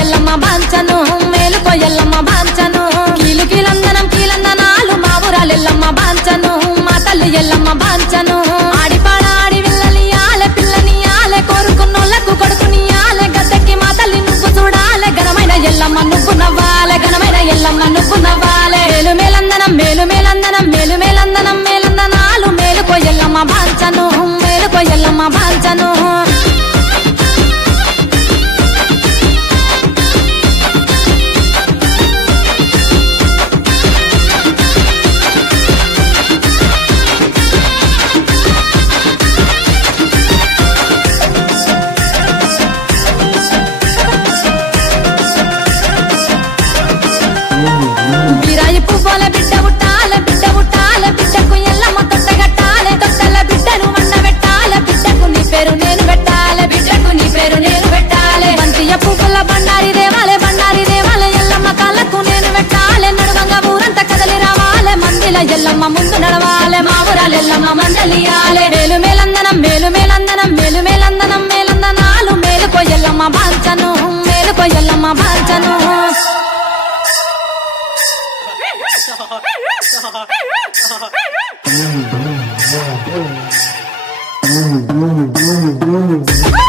ఎల్లమ్మ బాంచను మేలుకో ఎల్లమ్మ బాంచను కీలు కీలందనాలు మా ఊరాలెల్లమ్మ బాంచను మా తల్లి ఎల్లమ్మ బాంచను ఆడిపాడాడి విల్లనియాలే పిల్లనియాలే కోరుకున్నోళ్లకు కొడుకునియాలే గద్దెకి మా తల్లి నువ్వు చూడాలే ఘనమైన ఎల్లమ్మ నువ్వు నవ్వాలే ఘనమైన ఎల్లమ్మ నువ్వు నవ్వాలే మేలందనాలు మేలుకో ఎల్లమ్మ బాంచను మేలుకో ఎల్లమ్మ బాంచను బిరాయి పువ్వుల బిడ్డ ఉట్టాలే బిడ్డకు ఎల్లమ్మ తొట్టగట్టాలే తొట్టల బిడ్డను వండబెట్టాలే బిడ్డకు నీ పేరు నేను పెట్టాలే బిడ్డకు నీ పేరు నేను పెట్టాలే బంతియ పువ్వుల బండారి దేవాలే ఎల్లమ్మ కాళ్ళకు నేను పెట్టాలే నడువంగా ఊరంతా కదలి రావాలే మందిల ఎల్లమ్మ ముందు నడవాలే మా ఊరాల ఎల్లమ్మ మందలియాలే మేలందనాలు మేలుకో ఎల్లమ్మ బాంచను మేలుకో ఎల్లమ్మ బాంచను Mm-hmm.